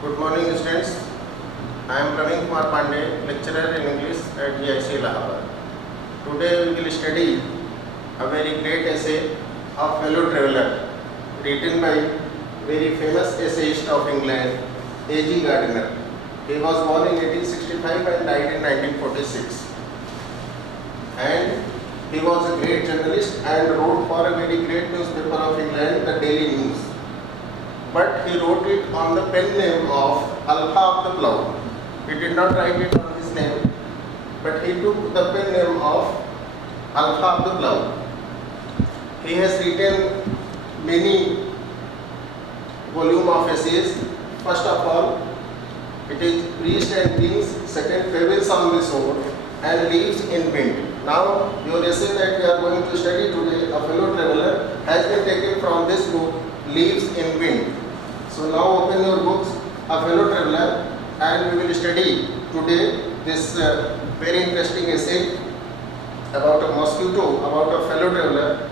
Good morning, students. I am Praveen Kumar Pandey, lecturer in English at GIC Allahabad. Today we will study a very great essay of Fellow Traveller, written by very famous essayist of England, A.G. Gardiner. He was born in 1865 and died in 1946. And he was a great journalist and wrote for a very great newspaper of England, the Daily News. But he wrote it on the pen name of Alpha of the Plough. He did not write it on his name, but he took the pen name of Alpha of the Plough. He has written many volumes of essays. First of all, it is Priest and Kings, second Pebbles on the Shore, and Leaves in Wind. Now, your essay that we are going to study today, A Fellow Traveller, has been taken from this book, Leaves in Wind. So now open your books, A Fellow Traveller, and we will study today this very interesting essay about a mosquito, about a fellow traveller.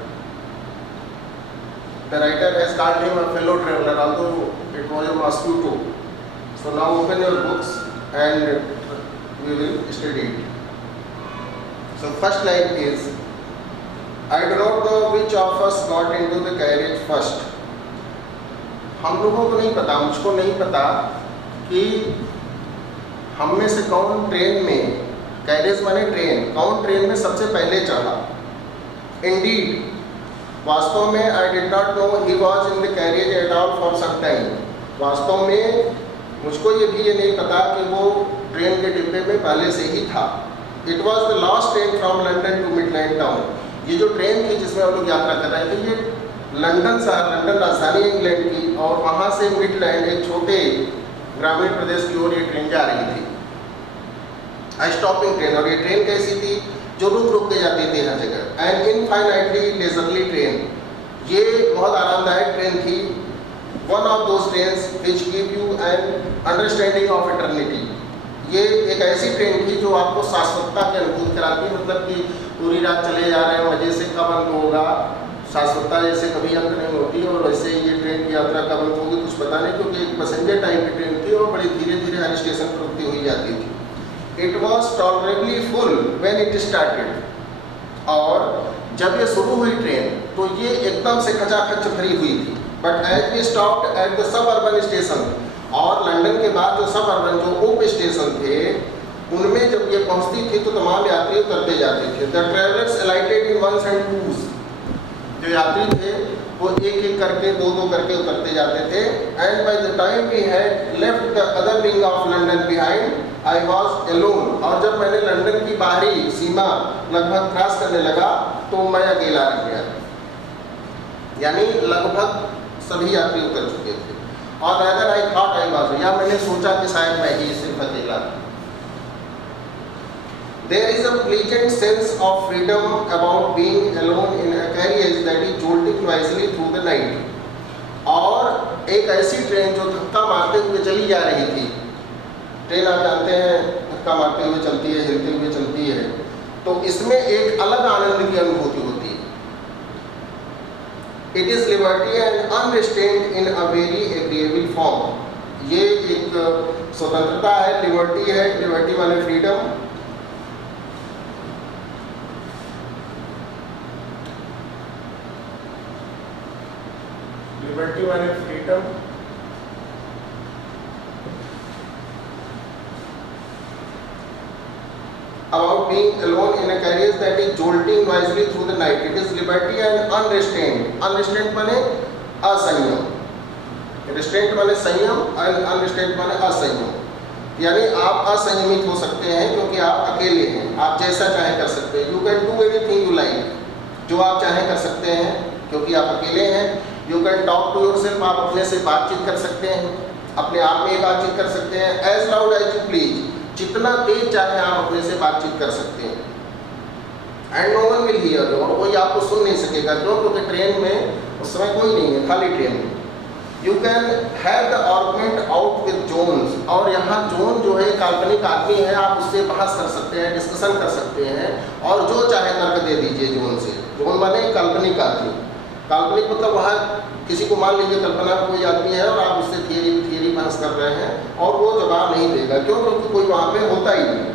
The writer has called him a fellow traveller, although it was a mosquito. So now open your books and we will study it. So first line is, I do not know which of us got into the carriage first. हम लोगों को नहीं पता, मुझको नहीं पता कि हम में से कौन ट्रेन में, कैरेज माने ट्रेन, कौन ट्रेन में सबसे पहले चढ़ा. इंडीड, वास्तव में I did not know he was in the carriage at all for some time. वास्तव में मुझको ये नहीं पता कि वो ट्रेन के डिब्बे में पहले से ही था. It was the last train from London to Midland town. ये जो ट्रेन थी जिसमें हम लोग यात्रा कर रहे थे, ये लंदन शहर, लंदन राजधानी इंग्लैंड की, और वहाँ से मिडलैंड एक छोटे ग्रामीण प्रदेश की ओर ये ट्रेन जा रही थी. स्टॉपिंग ट्रेन, और ये ट्रेन कैसी थी, जो रुक रुक के जाती थी हर जगह. एंड इनफाइनाइटली लेजरली ट्रेन, ये बहुत आरामदायक ट्रेन थी. One of those trains which give you an understanding of eternity. ये एक ऐसी ट्रेन थी जो आपको शाश्वतता की अनुभूति कराती, मतलब कि पूरी रात चले जा रहे हैं, मजे से कब अंत होगा, शाश्वतता जैसे कभी अंत नहीं होती, और वैसे ये ट्रेन की यात्रा कब अंत होगी कुछ पता नहीं, क्योंकि एक पैसेंजर टाइप की ट्रेन थी और बड़ी धीरे धीरे हर स्टेशन पर रुकती हुई जाती थी. It was tolerably full when it started. और जब ये शुरू हुई ट्रेन तो ये एकदम से खचाखच भरी हुई थी. But as we stopped at the suburban station, और लंदन के बाद जो सब अर्बन जो उप स्टेशन थे, उनमें जब ये पहुंचती थी तो तमाम यात्री उतरते जाते थे. The travellers alighted in ones and twos. जो यात्री थे वो एक एक करके, दो दो करके उतरते जाते थे. And by the time we had left the other wing of London behind, I was alone. और जब मैंने लंदन की बाहरी सीमा लगभग क्रॉस करने लगा तो मैं अकेला रह गया. यानी लगभग सभी यात्री उतर चुके थे. और अगर आई थॉट आई वॉज, या मैंने सोचा कि शायद मैं ही सिर्फ अकेला. There is a pleasant sense of freedom about being alone in a carriage that is jolting noisily through the night. और एक ऐसी ट्रेन जो धक्का मारते हुए चली जा रही थी. ट्रेन आप जानते हैं धक्का मारते हुए चलती है, हिलते हुए चलती है, तो इसमें एक अलग आनंद की अनुभूति होती है. It is liberty and unrestrained in a very agreeable form. ये एक स्वतंत्रता है, लिबर्टी है. लिबर्टी माने फ्रीडम. लिबर्टी माने freedom. About being alone in a carriage that is jolting noisily through the night. It is liberty and unrestrained. Unrestrained माने असंयम. Restraint माने संयम, and unrestrained माने असंयम. यानी आप असंयमित हो सकते हैं क्योंकि आप अकेले हैं. आप जैसा चाहे कर सकते हैं. You can do anything you like. जो आप चाहे कर सकते हैं क्योंकि आप अकेले हैं. You can talk to yourself. आप अपने से बातचीत कर सकते हैं, अपने आप में ही बातचीत कर सकते हैं. As loud as you please. जितना तेज चाहे आप अपने से बातचीत कर सकते हैं. And no one will hear you. और कोई आपको सुन नहीं सकेगा. क्यों? क्योंकि ट्रेन में उस समय कोई नहीं है, खाली ट्रेन में. You can have the argument out with Jones. और यहाँ जोन जो है काल्पनिक आदमी है, आप उससे बहस कर सकते हैं, डिस्कशन कर सकते हैं, और जो चाहे तर्क दे दीजिए जोन से. जोन माने काल्पनिक आदमी. काल्पनिक मतलब वहाँ किसी को मान लीजिए कल्पना का कोई आदमी है और आप उससे थियरी बहस कर रहे हैं और वो जवाब नहीं देगा, क्यों? क्योंकि कोई वहाँ पे होता ही नहीं।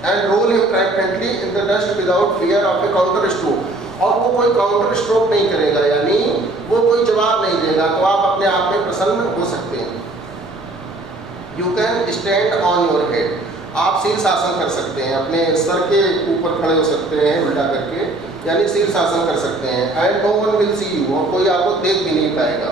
And roll him frankly in the dust without fear of a counter stroke, और वो कोई काउंटर स्ट्रोक नहीं करेगा, यानी वो कोई जवाब नहीं देगा, तो आप अपने आप में प्रसन्न हो सकते हैं। You can stand on your head, आप शीर्षासन कर सकते हैं, अपने सर के ऊपर खड़े हो सकते हैं उल्टा करके, यानी शीर्षासन कर सकते हैं। And no one will see you, और कोई आपको देख भी नहीं पाएगा।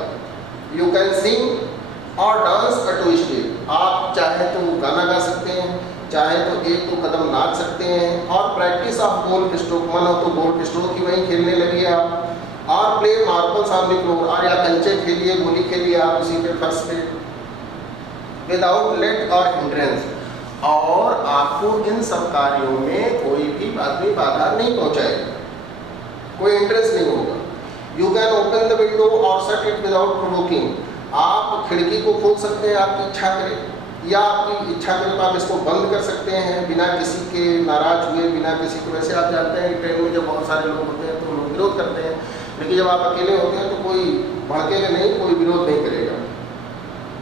यू कैन सिंग और डांस अ टू स्टेप, आप चाहे तो गाना गा सकते हैं, चाहे तो एक दो कदम नाच सकते हैं। और प्रैक्टिस ऑफ गोल्फ स्ट्रोक, मन हो तो गोल्फ स्ट्रोक ही वहीं खेलने लगिए आप। और play marbles on the floor, और या कंचे खेलिए, गोली खेलिए आप उसी पे, फर्श पे, विदाउट लेट और हिंड्रेंस, और आपको इन सब कार्यों में कोई भी आदमी बाधा नहीं पहुंचाएगा, कोई हिंड्रेंस नहीं होगा। You can open the window और शट इट विदाउट प्रोवोकिंग, आप खिड़की को खोल सकते हैं आपकी इच्छा करे, या आपकी इच्छा करे तो आप इसको बंद कर सकते हैं बिना किसी के नाराज हुए, बिना किसी को। वैसे आप जानते हैं ट्रेन में जब बहुत सारे लोग होते हैं तो लोग विरोध करते हैं, लेकिन जब आप अकेले होते हैं तो कोई भड़केगा नहीं, कोई विरोध नहीं करेगा।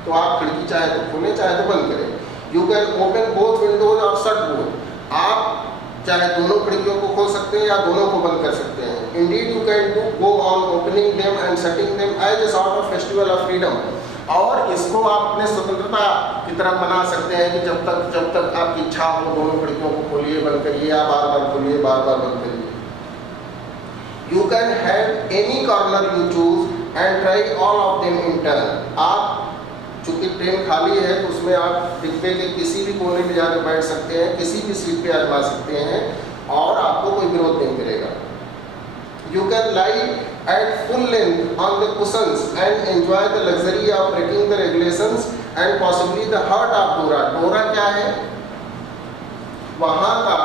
तो आप खिड़की चाहे तो खोलें, चाहे तो बंद करें। You can open both Windows और शट बोथ, आप चाहे दोनों खिड़कियों को खोल सकते हैं या दोनों को बंद कर सकते हैं। Indeed you can do go on opening them and shutting them as a sort of festival of freedom, और इसको आप अपने स्वतंत्रता की तरह बना सकते हैं कि जब तक आपकी इच्छा हो दोनों खिड़कियों को खोलिए, बंद करिए, या बार बार खोलिए, बार बार बंद करिए। You can have any corner you choose and try all of them in turn, आप चूंकि ट्रेन खाली है तो उसमें आप डिब्बे के किसी भी कोने में जाकर बैठ सकते हैं, किसी भी सीट पे आजमा सकते हैं, और आपको कोई विरोध नहीं करेगा। You can lie at full length on the cushions and enjoy the luxury of breaking the regulations and possibly the heart of Dora. Dora क्या है? वहाँ का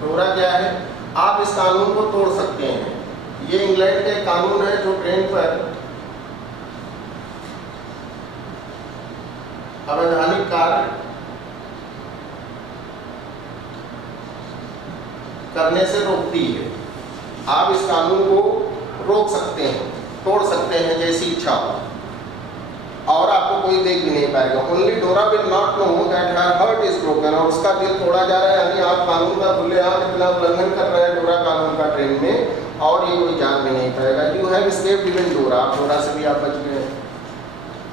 डोरा क्या है? आप इस कानून को तोड़ सकते हैं। ये इंग्लैंड के कानून है जो ट्रेन पर अवैधानिक कार्य करने से रोकती है। आप इस कानून को रोक सकते हैं, तोड़ सकते हैं जैसी इच्छा हो, और आपको कोई देख भी नहीं पाएगा। ओनली डोरा will not know that her heart is broken, और उसका दिल तोड़ा जा रहा है, यानी आप कानून का खुलेआम इतना उल्लंघन कर रहे हैं डोरा कानून का ट्रेन में, और ये कोई जान भी नहीं पाएगा। यू हैव एस्केप्ड इवन डोरा, आप डोरा से भी आप बच गए।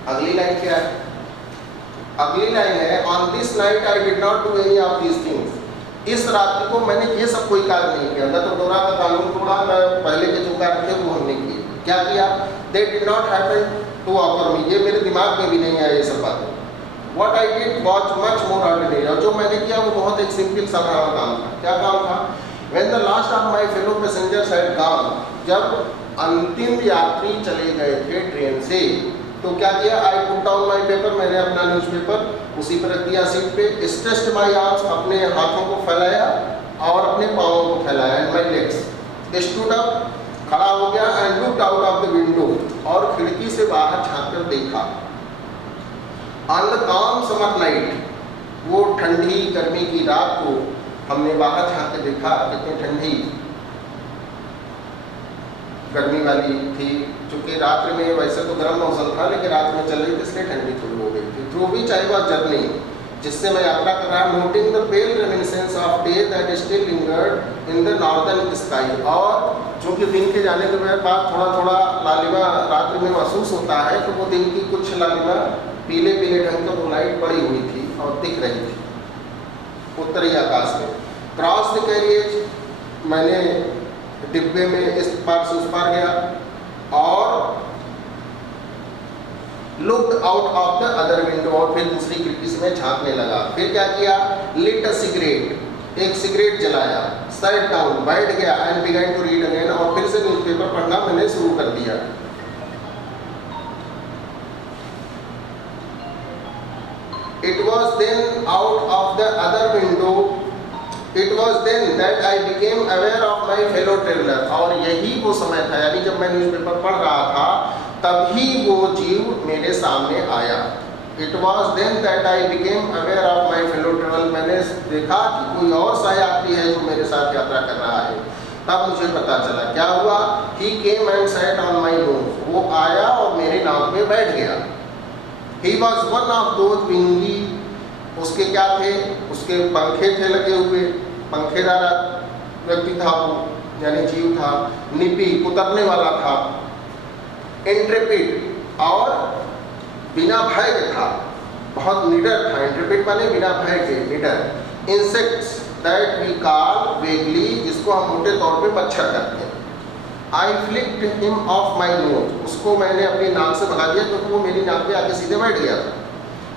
अगली लाइन क्या है? अगली लाइन है on this night I did not do any of these things, इस रात्रि को मैंने ये सब कोई कार्य नहीं किया। मैं तो डोरा का कानून तोड़ा, मैं पहले के जो कार्य थे वो हमने किए। क्या किया? They did not happen to occur me, ये मेरे दिमाग में भी नहीं आया ये सब बातें। What I did was much more ordinary, और जो मैंने किया वो बहुत एक सिंपल साधारण काम था। क्या काम था? When the last of my fellow passengers had gone, जब अंतिम यात्री चले गए थे ट्रेन से, तो क्या किया? I put down my paper, मैंने अपना न्यूज़पेपर उसी पर रख दिया सीट पे। स्ट्रेच्ड माई आर्म्स, अपने हाथों को फैलाया और अपने पाँवों को फैलाया। And my legs stood up, खड़ा हो गया। And looked out of the window, और खिड़की से बाहर झाँक कर देखा। ऑन द काम समर नाइट, वो ठंडी गर्मी की रात को हमने बाहर झाँक कर देखा, कितनी ठंडी गर्मी वाली थी। चूँकि रात्रि में वैसे तो गर्म मौसम था, लेकिन रात में चल रही थी इसलिए ठंडी थोड़ी हो गई थी। Through which I was journey, जिससे मैं यात्रा कर रहा। Noting the pale reminiscence of day that still lingered in the northern sky, और चूँकि दिन के जाने के बाद थोड़ा थोड़ा लालिमा रात्रि में महसूस होता है, तो वो दिन की कुछ लालिमा पीले पीले ढंग का वो लाइट पड़ी हुई थी और दिख रही थी उत्तरी आकाश में। क्रॉस द कैरियज, मैंने डिब्बे में इस पार से उस पार गया, और looked out of the other window, और फिर दूसरी खिड़की से मैं झांकने लगा। फिर क्या किया? लिट अ सिगरेट, एक सिगरेट जलाया। सैट डाउन, बैठ गया। And began to read again, और फिर से न्यूज़पेपर पढ़ना मैंने शुरू कर दिया। It was then out of the other window, it was then that I became aware of my fellow traveller, और यही वो समय था, यानी जब मैं न्यूज़पेपर पढ़ रहा था तभी वो जीव मेरे सामने आया। It was then that I became aware of my fellow traveller, मैंने देखा कि कोई और सा यात्री है जो मेरे साथ यात्रा कर रहा है। तब मुझे पता चला क्या हुआ। He came and sat on my nose, वो आया और मेरे नाक में बैठ गया। He was one of those wingy, उसके क्या थे, उसके पंखे थे लगे हुए, पंखेदार व्यक्ति था वो, यानी जीव था। निपी, कुतरने वाला था। इंट्रेपिड, और बिना भय के था, बहुत निडर था। इंट्रेपिड माने बिना भय के, निडर। Insects that we call vaguely, जिसको हम मोटे तौर पे मच्छर कहते हैं। I flicked him off my nose, उसको मैंने अपनी नाक से भगा दिया क्योंकि वो मेरी नाक पे आके सीधे बैठ गया था।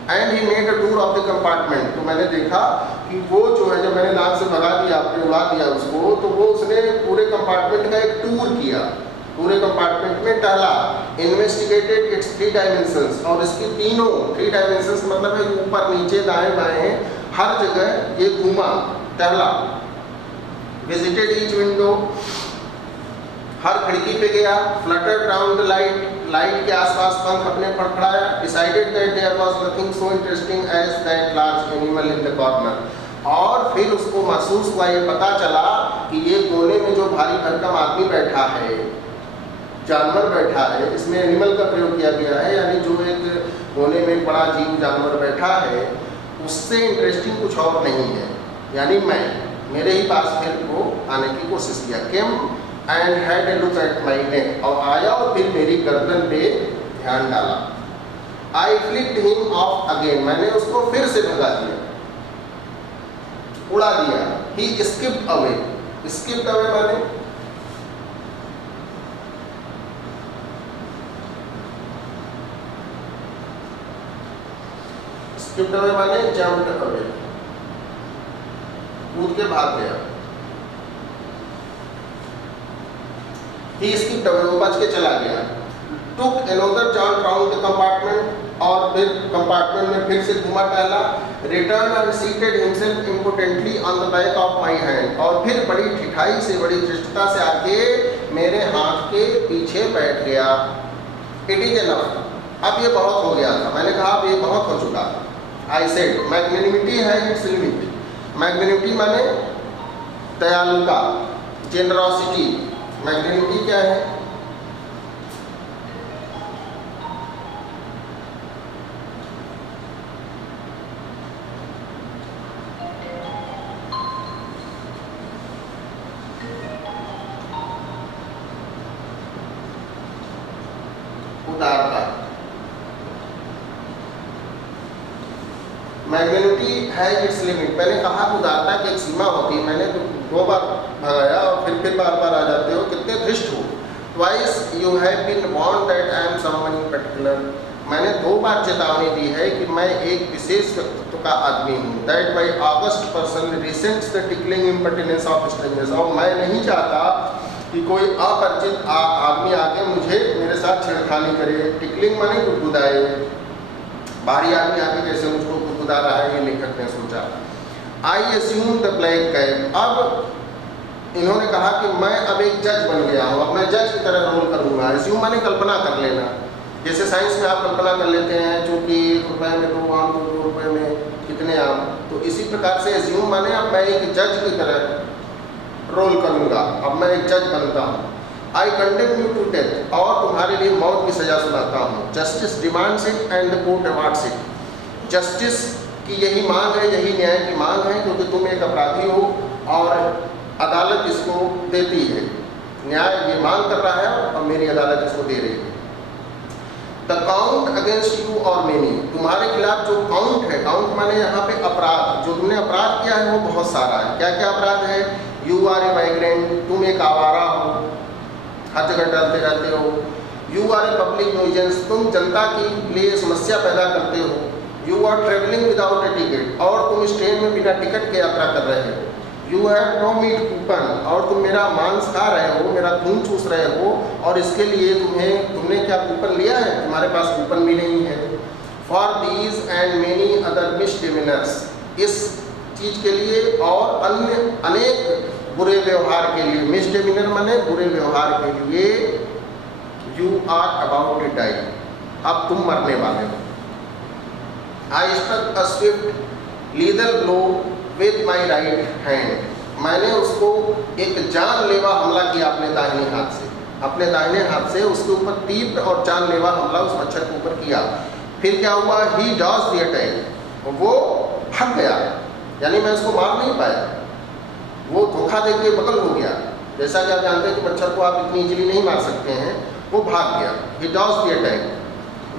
And he made a tour of the compartment, तो मैंने देखा कि वो जो है, जब मैंने नाक से भगा दिया, आपने उड़ा दिया उसको, तो वो उसने पूरे कंपार्टमेंट का एक टूर किया, पूरे कंपार्टमेंट में टहला। इन्वेस्टिगेटेड इट्स 3 डायमेंशंस, और इसकी तीनों 3 डायमेंशंस मतलब है ऊपर नीचे दाएं बाएं हर जगह ये घूमा, टहला। विजिटेड ईच विंडो, हर खिड़की पे गया। Fluttered round the light, light के आसपास पंख अपने फड़फड़ाया। Decided that there was nothing so interesting as that large animal in the corner, और फिर उसको महसूस हुआ, ये पता चला कि ये कोने में जो भारी भरकम आदमी बैठा है, जानवर बैठा है, इसमें एनिमल का प्रयोग किया गया है, यानी जो एक कोने में एक बड़ा जीव जानवर बैठा है, उससे इंटरेस्टिंग कुछ और नहीं है, यानी मैं, मेरे ही पास फिर वो आने की कोशिश किया। Came and had a look at my neck, और आया और फिर मेरी गर्दन पे ध्यान डाला। I flicked him off again, मैंने उसको फिर से भगा दिया, उड़ा दिया। He skipped away, skipped away माने स्किप्ड अवे माने जंप्ड अवे, कूद के भाग गया। He skipped away, वो बच के चला गया। Took another jaunt round the compartment, और फिर कंपार्टमेंट में फिर से घुमा टहला। Returned and seated himself impotently on the back of my hand, और फिर बड़ी ठिठाई से, बड़ी धृष्टता से आके मेरे हाथ के पीछे बैठ गया। It is enough, अब ये बहुत हो गया था, मैंने कहा अब ये बहुत हो चुका। I said, magnanimity has its limit, मैग्नेनिटी माने दयालुता, जेनरॉसिटी। मैग्नेनिटी क्या है? उदारता। मैग्नेनिटी है इट्स लिमिट, मैंने कहा उदारता की एक सीमा होती है। मैंने 2 बार भगाया और फिर बार बार आ जाते हो, कितने धृष्ट हो। Twice you have been warned that I am someone in particular, मैंने 2 बार चेतावनी दी है कि मैं एक विशेष व्यक्तित्व का आदमी हूँ। That my august person resents the tickling impertinence of strangers, और मैं नहीं चाहता कि कोई अपरिचित आदमी आके मुझे मेरे साथ छेड़खानी करे। टिकलिंग माने गुदगुदाए, बाहरी आदमी आके कैसे मुझको गुदगुदा रहा है, ये लेखक ने सोचा। I assume the black cap, अब इन्होंने कहा कि मैं अब एक जज बन गया हूँ, अब मैं जज की तरह रोल करूँगा। एज्यूम माने कल्पना कर लेना, जैसे साइंस में आप कल्पना कर लेते हैं चूँकि 1 रुपये में 2 आम, 2 रुपये में कितने आम, तो इसी प्रकार से एज्यूम माने अब मैं एक जज की तरह रोल करूँगा, अब मैं एक जज बनता हूँ। I condemn you to death, और तुम्हारे लिए मौत की सजा सुनाता हूँ। Justice demands it and the court awards it, justice की यही मांग है, यही न्याय की मांग है, क्योंकि तुम एक अपराधी हो और अदालत इसको देती है। न्याय ये मांग कर रहा है और मेरी अदालत इसको दे रही है। द काउंट अगेंस्ट यू और मेनी, तुम्हारे खिलाफ जो काउंट है, काउंट माने यहाँ पे अपराध, जो तुमने अपराध किया है वो बहुत सारा है। क्या क्या अपराध है? यू आर ए माइग्रेंट, तुम एक आवारा हो, हर जगह डरते रहते हो। You are a public nuisance, तुम जनता के लिए समस्या पैदा करते हो। You are travelling without a ticket, और तुम इस ट्रेन में बिना टिकट के यात्रा कर रहे हो। You have no meat coupon, और तुम मेरा मांस खा रहे हो, मेरा खून चूस रहे हो, और इसके लिए तुमने क्या कूपन लिया है? तुम्हारे पास कूपन भी नहीं है। For these and many other misdemeanours, इस चीज़ के लिए और अन्य अनेक बुरे व्यवहार के लिए, मिसडिमिनर माने बुरे व्यवहार के लिए, you are about to die, अब तुम मरने वाले हो। I struck a swift leather blow with my right hand, मैंने उसको एक जानलेवा हमला किया अपने दाहिने हाथ से, अपने दाहिने हाथ से उसके ऊपर तीव्र और जानलेवा हमला उस मच्छर के ऊपर किया। फिर क्या हुआ, ही डॉज द अटैक, वो भाग गया, यानी मैं उसको मार नहीं पाया, वो धोखा देके बगल हो गया। जैसा कि आप जानते हैं कि मच्छर को आप इतनी इजीली नहीं मार सकते हैं, वो भाग गया। He dodge the attack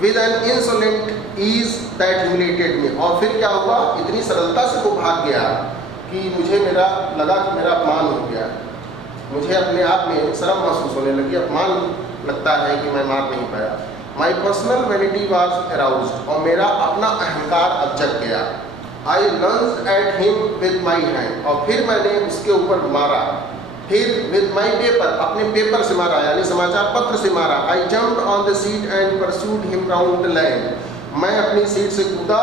with an insolent ease that humiliated me, और फिर क्या हुआ, इतनी सरलता से वो भाग गया कि मुझे लगा कि मेरा अपमान हो गया, मुझे अपने आप में शर्म महसूस होने लगी, अपमान लगता है कि मैं मार नहीं पाया। My personal vanity was aroused, और मेरा अपना अहंकार अब जग गया। I lunged at him with my hand, और फिर मैंने उसके ऊपर मारा, फिर विद माई पेपर, अपने पेपर से मारा, यानी समाचार पत्र से मारा। I jumped on the seat and pursued him round the land, मैं अपनी सीट से कूदा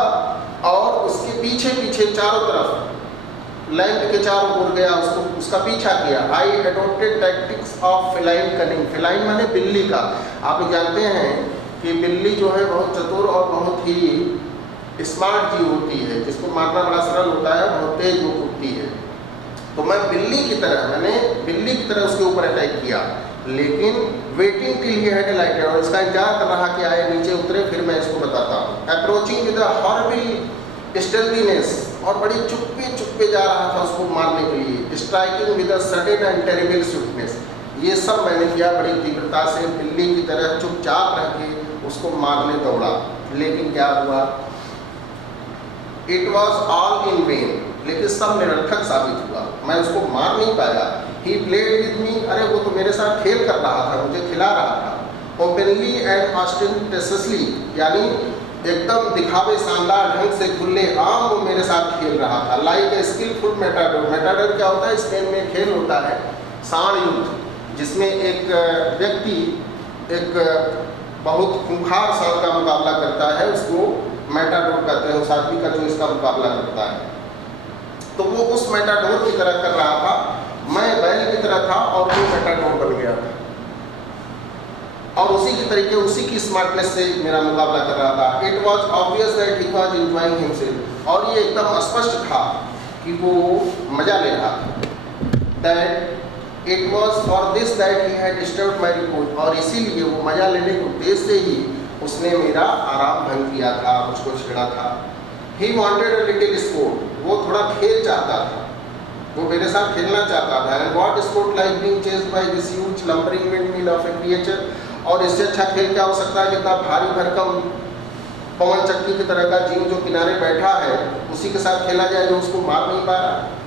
और उसके पीछे पीछे चारों तरफ, लैंड के चारों ओर गया, उसका पीछा किया। I adopted tactics of feline cunning, feline माने बिल्ली का। आप लोग जानते हैं कि बिल्ली जो है बहुत चतुर और बहुत ही स्मार्ट जीव होती है, जिसको मारना बड़ा सरल होता है, बहुत तेज वो कूदती है। तो मैंने बिल्ली की तरह उसके ऊपर अटैक किया, लेकिन waiting till he had lighted, और इसका इंतजार कर रहा कि आए, नीचे उतरे, फिर मैं इसको बताता हूँ। अप्रोचिंग विद अ हॉरिबल स्टेल्थीनेस, और बड़ी चुप्पे जा रहा था उसको मारने के लिए। Striking with a sudden and terrible swiftness, ये सब मैंने किया बड़ी तीव्रता से, बिल्ली की तरह चुपचाप रह के उसको मारने दौड़ा। लेकिन क्या हुआ, it was all in when, लेकिन सब निरर्थक साबित हुआ, मैं उसको मार नहीं पाया। ही प्लेड विद मी, अरे वो तो मेरे साथ खेल कर रहा था, मुझे खिला रहा था। ओपनली एंड ऑस्टेंटियसली, यानी एकदम दिखावे शानदार ढंग से खुले आम वो मेरे साथ खेल रहा था। Like a skilful matador, matador क्या होता है, स्पेन में खेल होता है सांड युद्ध, जिसमें एक व्यक्ति एक बहुत खूंखार सांड का मुकाबला करता है, उसको मेटाडोर कहते हैं, उस आदमी का जो इसका मुकाबला करता है। तो वो उस मेटाडोर की तरह कर रहा था, मैं बैल की तरह था और वो मेटाडोर बन गया था, और उसी के तरीके उसी की स्मार्टनेस से मेरा मुकाबला कर रहा था। It was obvious that he was enjoying himself, और ये एकदम स्पष्ट था कि वो मजा ले रहा था। That it was for this that he had disturbed my report, और इसीलिए वो मजा लेने के उद्देश्य से ही उसने मेरा आराम भंग किया था, मुझको छेड़ा था। He wanted a little sport, वो थोड़ा खेल चाहता था, वो मेरे साथ खेलना चाहता था। And what sport like being chased by this huge lumbering windmill of A creature, और इससे अच्छा खेल क्या हो सकता है, जितना भारी भरकम पवन चक्की की तरह का जीव जो किनारे बैठा है, उसी के साथ खेला जाए जो उसको मार नहीं पा रहा।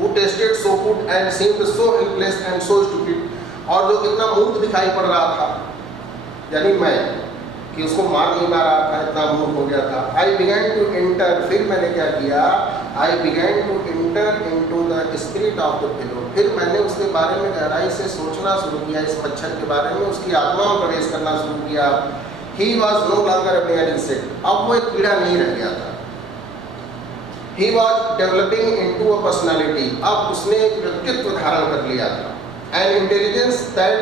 Who tasted so good and seemed so helpless and so stupid, और जो कितना मूर्ख दिखाई पड़ रहा था, यानी मैं, कि उसको मार नहीं पा रहा था, इतना मूर्ख हो गया था। I began to enter, फिर मैंने क्या किया, I began to enter into the spirit of the fellow, फिर मैंने उसके बारे में गहराई से सोचना शुरू किया, इस मच्छर के बारे में, उसकी आत्मा में प्रवेश करना शुरू किया। He was no longer a mere insect, अब वो एक कीड़ा नहीं रह गया था। He was developing into a personality, अब उसने एक व्यक्तित्व धारण कर लिया था। An intelligence that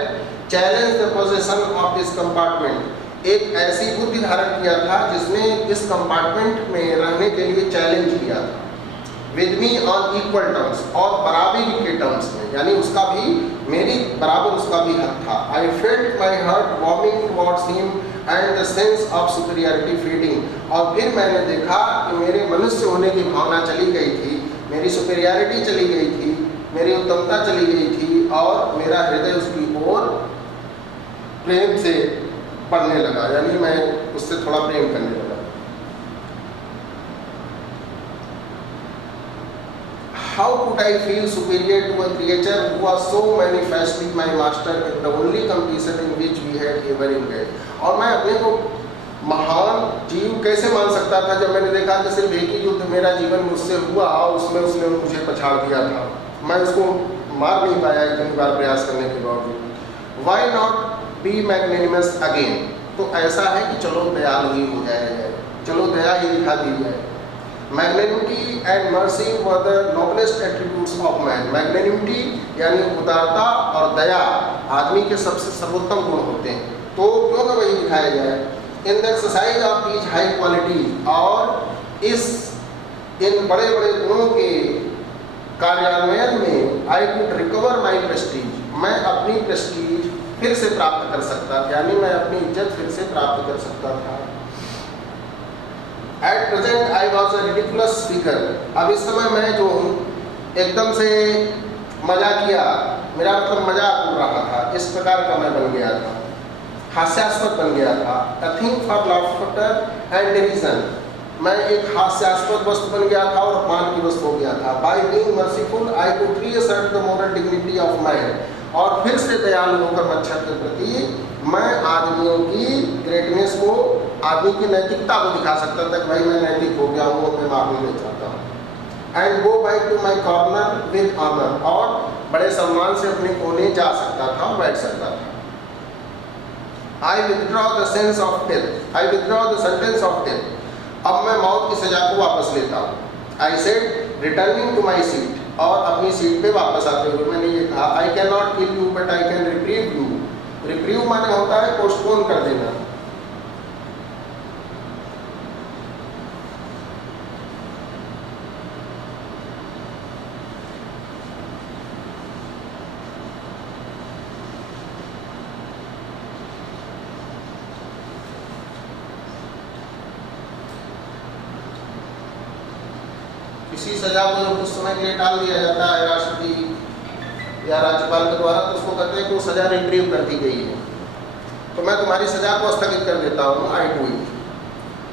challenged the possession of this compartment, एक ऐसी बुद्धि धारण किया था जिसने इस कंपार्टमेंट में रहने के लिए चैलेंज किया था। With me on equal terms, और बराबरी के टर्म्स में, यानी उसका भी मेरी बराबर उसका भी हक था। I felt my heart warming towards him and the sense of superiority fading, और फिर मैंने देखा कि मेरे मनुष्य होने की भावना चली गई थी, मेरी सुपीरियरिटी चली गई थी, मेरी उत्तमता चली गई थी, और मेरा हृदय उसकी ओर प्रेम से बढ़ने लगा, यानी मैं उससे थोड़ा प्रेम करने लगा। How could I feel superior to a creature who was so manifestly my master in the only competition in which we had ever engaged? और मैं अपने को महान जीव कैसे मान सकता था जब मैंने देखा कि सिर्फ एक ही युद्ध मेरा जीवन मुझसे हुआ और उसमें उसने मुझे पछाड़ दिया था, मैं उसको मार नहीं पाया इतनी बार प्रयास करने के बावजूद। Why not be magnanimous again? तो ऐसा है कि चलो दयालु ही हो जाए, चलो दया ही दिखा दी जाए। Magnanimity and mercy were the noblest attributes of man. Magnanimity यानी उदारता और दया आदमी के सबसे सर्वोत्तम गुण होते हैं, तो क्यों ना वही दिखाया जाए। In the exercise of these high qualities, और इन बड़े बड़े गुणों के कार्यान्वयन में I could recover my Prestige, मैं अपनी प्रेस्टीज फिर से प्राप्त कर सकता था, यानी मैं अपनी इज्जत फिर से प्राप्त कर सकता था। At present I was a ridiculous figure, अब इस समय मैं जो हूँ एकदम से मजाकिया, मेरा मतलब मजाक उड़ रहा था, इस प्रकार का मैं बन गया था, हास्यास्पद बन गया था। A thing for laughter and derision, मैं एक हास्यास्पद वस्तु बन गया था और अपमान की वस्तु हो गया था। By being merciful I could reassert the moral dignity of man, और फिर से दयालु होकर मच्छर के प्रति मैं आदमियों की ग्रेटनेस को, आदमी की नैतिकता को दिखा सकता था कि भाई मैं नैतिक हो गया हूँ, अपने माफी ले चाहता हूँ। And go back to my corner with honour, और बड़े सम्मान से अपने कोने जा सकता था और बैठ सकता था। I withdraw the sense of death, I withdraw the sentence of death, अब मैं मौत की सजा को वापस लेता हूँ। I said returning to my seat, और अपनी सीट पे वापस आते हुए मैंने ये कहा, आई can not kill you but I can reprieve you. Reprieve माने होता है पोस्टपोन कर देना। किसी सजा को जब कुछ समय के लिए टाल दिया जाता है राष्ट्रपति या राज्यपाल के द्वारा, तो उसको कहते हैं कि वो सजा रिट्रीव कर दी गई है। तो मैं तुम्हारी सजा को स्थगित कर देता हूँ। I do it,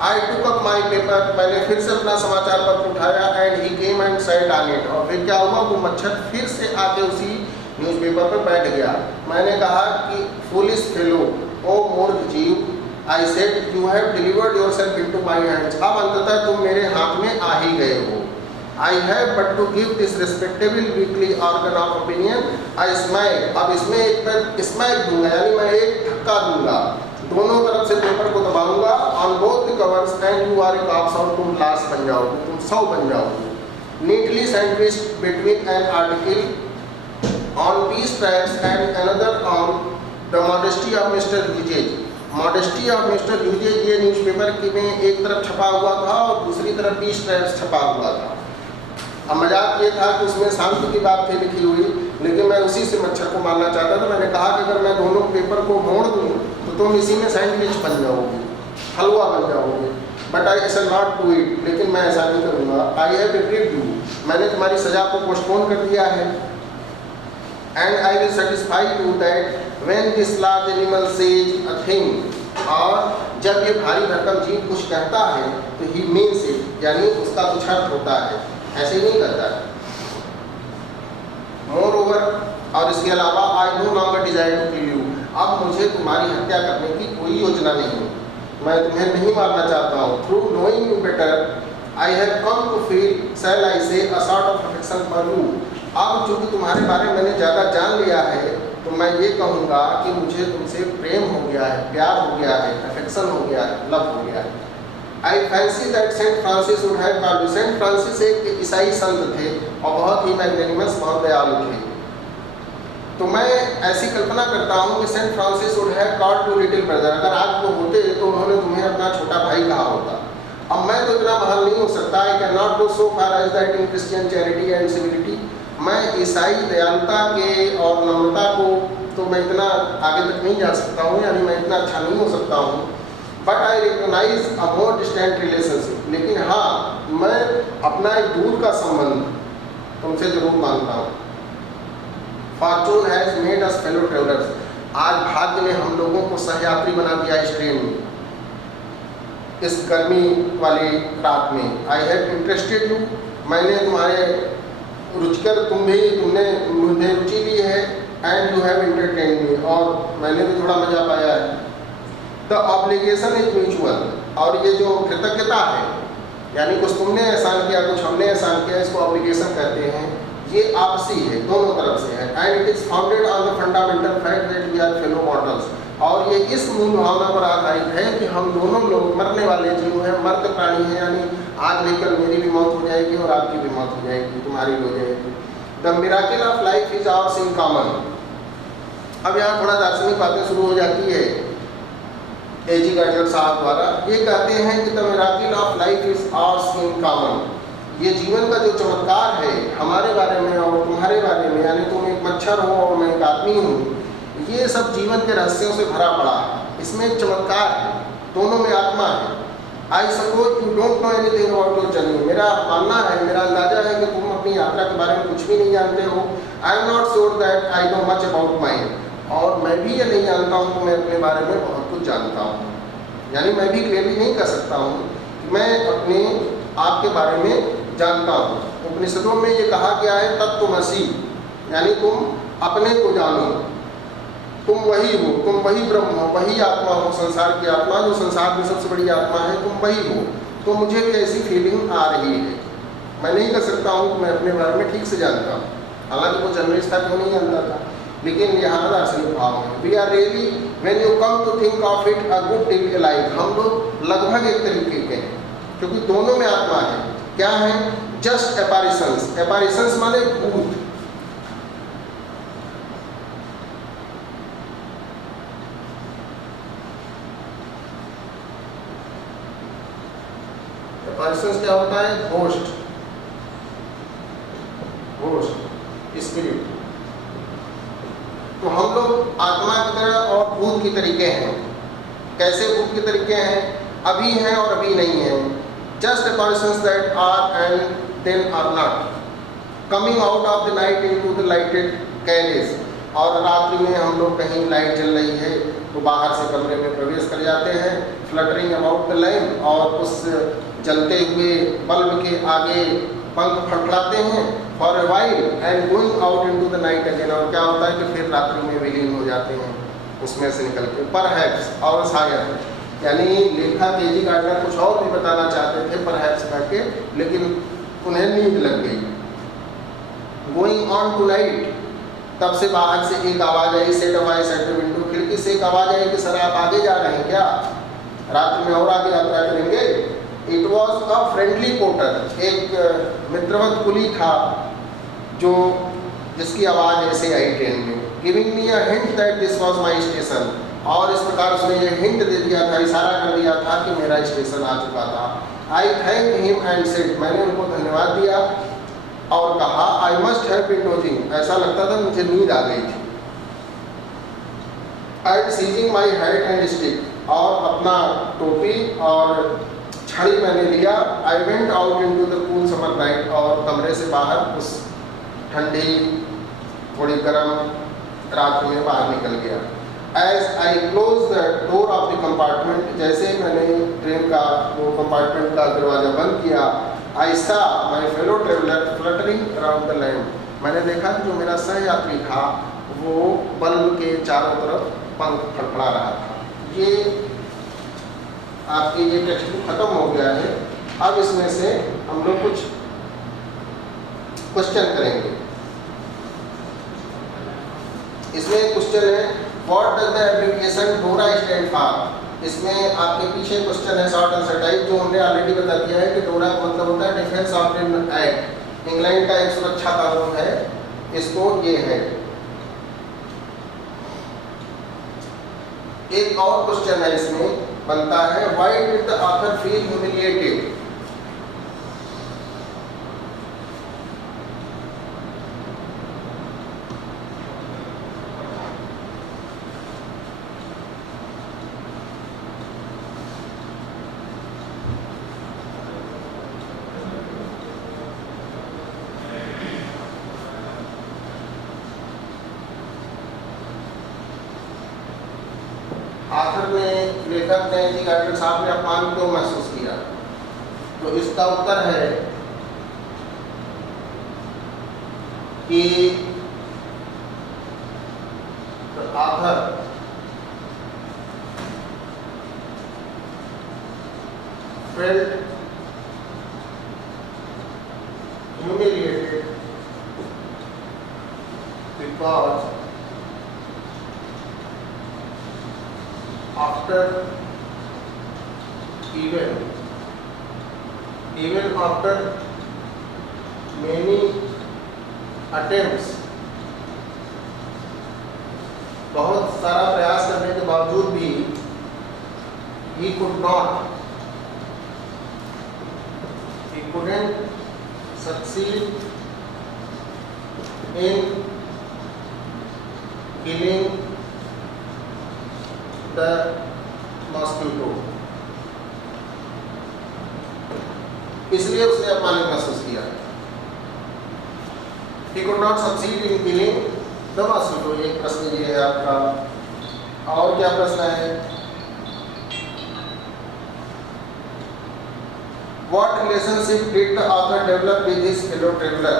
I took up my paper, मैंने फिर से अपना समाचार पत्र उठाया। And he came and sat on it, और फिर क्या हुआ, वो मच्छर फिर से आके उसी न्यूज़पेपर पर बैठ गया। मैंने कहा कि फुलिश फेलो, ओ मूर्ख जीव, I said you have delivered yourself into my hands, अब अंततः तुम मेरे हाथ में आ ही गए हो। I have but to give this respectable weekly organ of opinion a smack, अब इसमें एक मैं स्मैक दूंगा, यानी मैं एक धक्का दूंगा, दोनों तरफ से पेपर को दबाऊंगा, on both the covers, and you are a cops, और तुम लाश बन जाओगे, तुम सौ बन जाओगे। Neatly sandwiched between an article on peace tracts and another on the modesty of Mr. Hughes, modesty of mister ह्यूजेज, ये न्यूज़पेपर में एक तरफ छपा हुआ था और दूसरी तरफ पीस ट्रैप्स छपा हुआ था। अब मजाक ये था कि उसमें शांति की बात थी लिखी हुई, लेकिन मैं उसी से मच्छर को मारना चाहता था। मैंने कहा कि अगर मैं दोनों पेपर को मोड़ दूँ तो तुम इसी में सैंडविच बन जाओगे, हलवा बन जाओगे। But I shall not do it, लेकिन मैं ऐसा नहीं करूँगा। आई हैव रिट्रीव्ड यू, मैंने तुम्हारी सजा को पोस्टपोन कर दिया है। And I will satisfy you that when this large animal says a thing, और जब ये भारी भरकम जीव कुछ कहता है तो ही मीन्स इट, यानी उसका कुछ अर्थ होता है, ऐसे ही नहीं करता है। मोर ओवर, और इसके अलावा I no longer desire to kill you, अब मुझे तुम्हारी हत्या करने की कोई योजना नहीं, मैं तुम्हें नहीं मारना चाहता हूँ। Through knowing you better I have come to feel, shall I say, a sort of affection for you, अब चूंकि तुम्हारे बारे में मैंने ज़्यादा जान लिया है तो मैं ये कहूँगा कि मुझे तुमसे प्रेम हो गया है, प्यार हो गया है, अफेक्शन हो गया है, लव हो गया है। I fancy that saint Francis would have called you, saint Francis एक ईसाई संत थे और बहुत ही मैग्नेनिमस, बहुत दयालु थे। तो मैं ऐसी कल्पना करता हूँ कि saint Francis would have called you little brother, अगर आज वो होते तो उन्होंने तुम्हें अपना छोटा भाई कहा होता। अब मैं तो इतना महान नहीं हो सकता, I can not go so far as that in Christian charity and civility, मैं ईसाई दयालुता के और नम्रता को तो मैं इतना आगे तक नहीं जा सकता हूँ, यानी मैं इतना अच्छा नहीं हो सकता हूँ। But I recognise a more distant relationship, लेकिन हाँ मैं अपना एक दूर का संबंध तुमसे जरूर मानता हूँ। Fortune has made us fellow travellers, आज भाग्य ने हम लोगों को सहयात्री बना दिया इस ट्रेन में, इस गर्मी वाली रात में। आई हैव इंटरेस्टेड यू, मैंने तुम्हारे रुचिकर, तुमने मुझे रुचि ली है। And you have entertain me, और मैंने भी थोड़ा मजा पाया है। द ऑब्लिगेशन इज म्यूचुअल, और ये जो कृतज्ञता है, यानी कुछ तुमने एहसान किया कुछ हमने एहसान किया, इसको ऑब्लिगेशन कहते हैं, ये आपसी है, दोनों तरफ से है। And it is founded on the fundamental fact that we are fellow mortals, और ये इस मूल भावना पर आधारित है कि हम दोनों लोग मरने वाले जीव हैं, मर्द प्राणी हैं, यानी आज लेकर मेरी भी मौत हो जाएगी और आपकी भी मौत हो जाएगी, तुम्हारी भी हो जाएगी। The miracle of life is hours in common. अब यहाँ थोड़ा दार्शनिक बातें शुरू हो जाती है A.G. गार्डनर साहब द्वारा। ये कहते हैं कि the miracle of life is hours in common, ये जीवन का जो चमत्कार है हमारे बारे में और तुम्हारे बारे में, यानी तुम एक मच्छर हो और मैं एक आदमी हूँ, ये सब जीवन के रहस्यों से भरा पड़ा है। इसमें एक चमत्कार है, दोनों में आत्मा है। I suppose you don't know anything about your journey. मेरा मानना है, मेरा अंदाजा है कि तुम अपनी यात्रा के बारे में कुछ भी नहीं जानते हो। I am not sure that I know much about mine. और मैं भी ये नहीं जानता हूँ कि मैं अपने बारे में बहुत कुछ जानता हूँ। यानी मैं भी क्लियरली नहीं कर सकता हूँ कि मैं अपने आप के बारे में जानता हूँ। उपनिषदों में ये कहा गया है तत्त्वमसि, यानी तुम अपने को जानो, तुम वही हो, तुम वही ब्रह्म हो, वही आत्मा हो, संसार की आत्मा, जो संसार में सबसे बड़ी आत्मा है, तुम वही हो। तो मुझे भी ऐसी फीलिंग आ रही है। मैं नहीं कर सकता हूँ कि मैं अपने बारे में ठीक से जानता हूँ, हालांकि वो जर्नलिस्ट था क्यों नहीं जानता था, लेकिन यहाँ दार्शनिक भाव है। We are really when you come to think of it a good deal alike. हम लोग लगभग एक तरीके के हैं, क्योंकि दोनों में आत्मा है। क्या है? जस्ट एपारिशंस। एपारिशंस माने भूत। एपारिशंस क्या होता है? Ghost, ghost, spirit. तो हम लोग आत्मा की तरह और भूत की तरीके हैं। कैसे भूत के तरीके हैं? अभी हैं और अभी नहीं हैं। Just apparitions that are and then are not, coming out of the night into the lighted carriage। और रात्रि में हम लोग कहीं लाइट जल रही है तो बाहर से कमरे में प्रवेश कर जाते हैं, फ्लटरिंग अबाउट द लैम्प, और उस जलते हुए बल्ब के आगे पंख फड़फड़ाते हैं for a while and going out into the night again. और क्या होता है कि फिर रात्रि में विलीन हो जाते हैं उसमें से निकल के। परहैप्स, और शायद, यानी लेखक केजी गार्डनर कुछ और भी बताना चाहते थे परहैप्स करके, लेकिन उन्हें नींद लग गई। गोइंग ऑन टू नाइट, तब से बाहर से एक आवाज़ आई, set off I set window, खिड़की से एक आवाज़ आई कि सर आप आगे जा रहे हैं क्या, रात्रि में और आगे यात्रा करेंगे। It was a friendly porter, एक मित्रवत कुली था जो जिसकी आवाज़ ऐसे आई ट्रेन में, giving me a hint that this was my station. और इस प्रकार उसने ये हिंट दे दिया था, इशारा कर दिया था कि मेरा स्टेशन आ चुका था। I thank him and said, मैंने उनको धन्यवाद दिया और कहा I must have been dozing, ऐसा लगता था मुझे नींद आ गई थी। And seizing my hat and stick, और अपना टोपी और छड़ी मैंने लिया। I went out into the cool summer night, और कमरे से बाहर उस ठंडी थोड़ी गर्म रात में बाहर निकल गया। As I closed the door of the compartment, जैसे मैंने ट्रेन का वो कंपार्टमेंट का दरवाजा बंद किया, I saw my fellow traveler fluttering around the lamp। मैंने देखा कि जो मेरा सहयात्री था वो बल्ब के चारों तरफ पंख फड़फड़ा रहा था। ये आपके ये टेक्स्ट बुक खत्म हो गया है। अब इसमें से हम लोग कुछ क्वेश्चन करेंगे। इसमें एक क्वेश्चन है, What does the abbreviation DORA stand for? इसमें आपके पीछे क्वेश्चन है शॉर्ट आंसर टाइप, जो हमने ऑलरेडी बता दिया है कि डोरा का मतलब होता है डिफेंस ऑर्डिनेंस एक्ट, इंग्लैंड का एक सुरक्षा कानून है, इसको ये है। एक और क्वेश्चन है इसमें बनता है, Why did the author feel humiliated? आखिर में लेखक ने जी गार्डनर साहब ने अपमान क्यों महसूस किया? तो इसका उत्तर है कि आखिर felt humiliated because after even after many attempts, बहुत सारा प्रयास करने के बावजूद भी he couldn't succeed in killing the mosquito, इसलिए उसने अपमानित महसूस किया। He could not succeed in killing the mosquito। एक प्रश्न ये है आपका। और क्या प्रश्न है? What relationship did the author develop with his fellow traveler?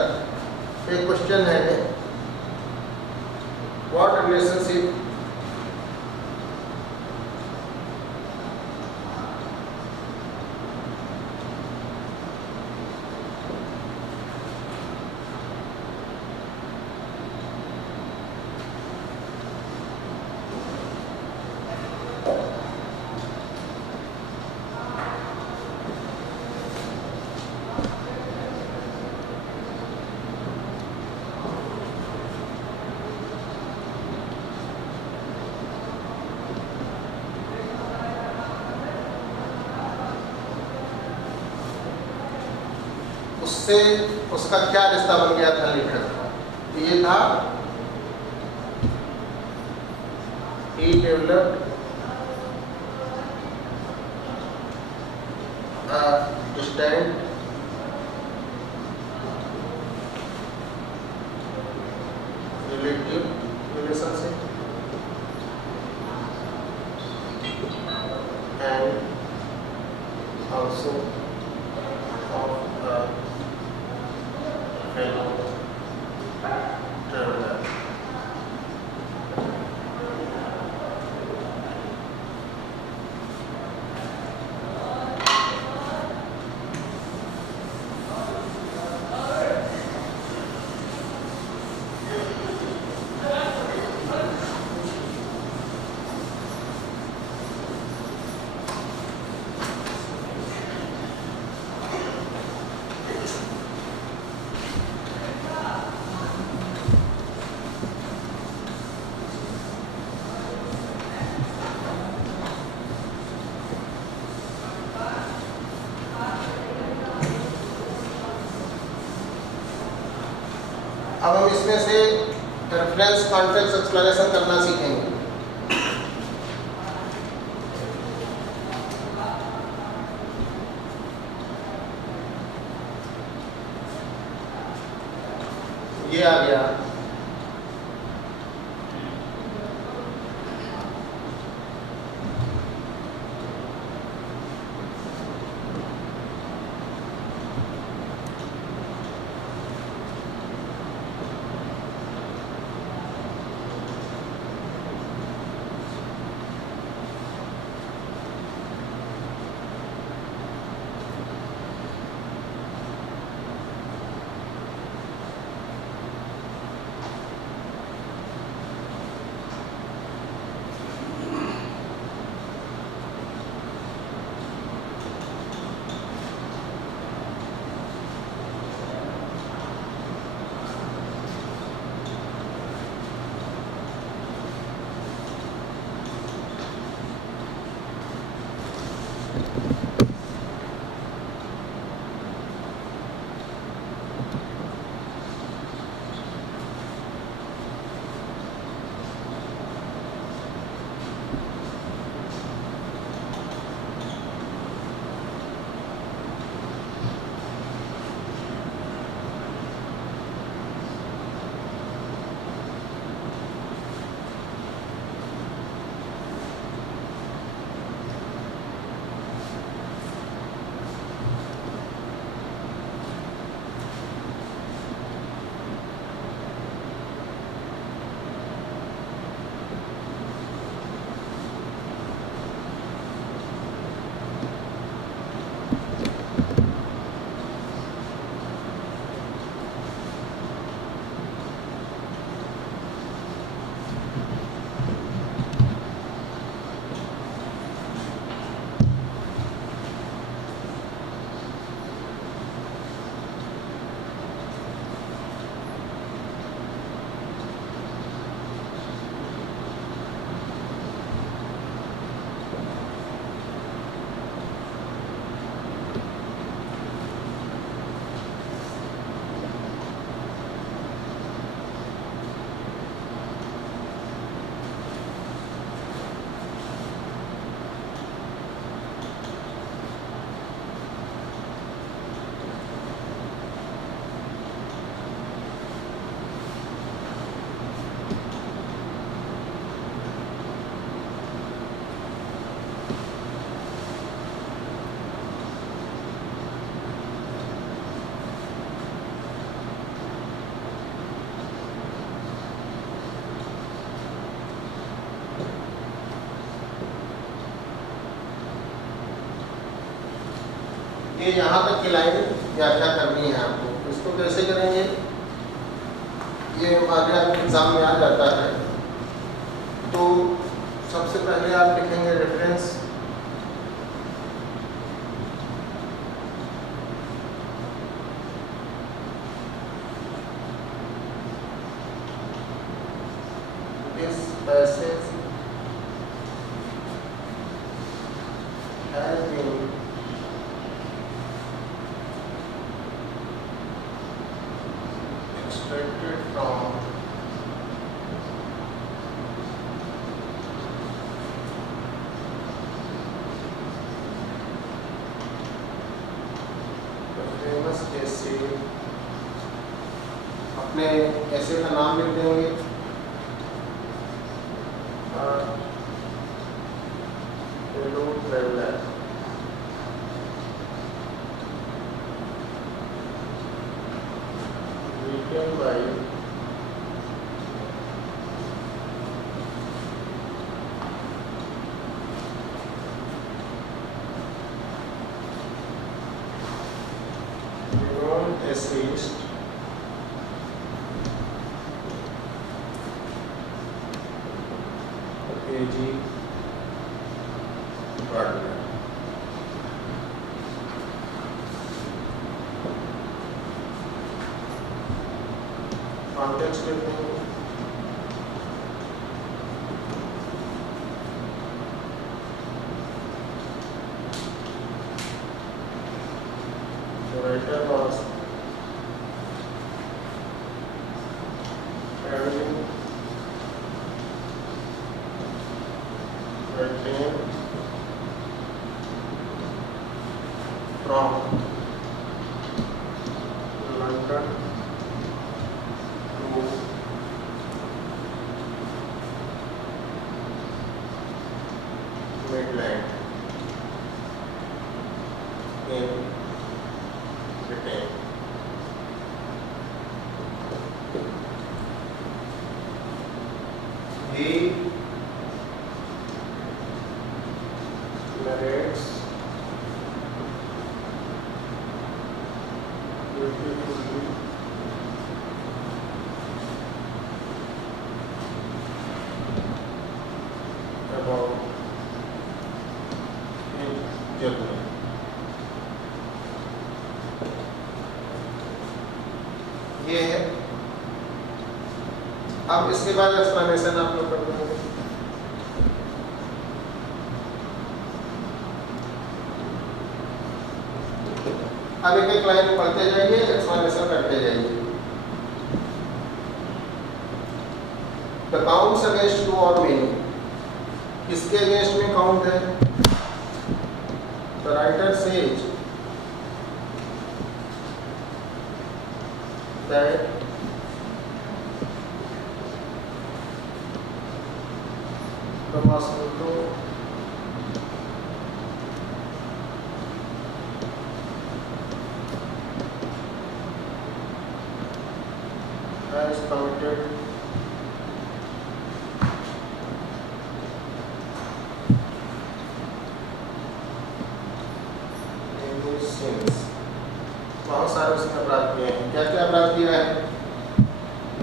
एक क्वेश्चन है। What relationship उससे उसका क्या रिश्ता बन गया था लेखक का? ये था he developed a distant relative relationship and also of a fellow traveler। अब हम इसमें से रेफरेंस कॉन्टेक्स्ट एक्सप्लेनेशन करना सीखेंगे। ये आ गया। ये यहाँ तक की लाइन व्याख्या करनी है आपको। इसको कैसे करेंगे, ये आगे आपके एग्जाम में आ जाता है। तो सबसे पहले आप लिखेंगे reference, this passage has been extracted from the famous essay, अपने ऐसे का नाम लिख देंगे, fellow traveller, written by renowned essayist A.G. Gardner। Context लिखते हैं, the writer was traveling by train from London to Midland in Britain। He narrates beautifully about his journey। ये है। अब इसके बाद एक्सप्लेनेशन आप लोग कर देंगे। अब एक एक लाइन पढ़ते जाइए, एक्सप्लेनेशन करते जाइए। द काउंट्स अगेंस्ट टू और मेनी, किसके अगेंस्ट में काउंट है? The writer says that the mosquito has committed many sins। बहुत सारे उसने अपराध किए हैं। क्या क्या अपराध किया है?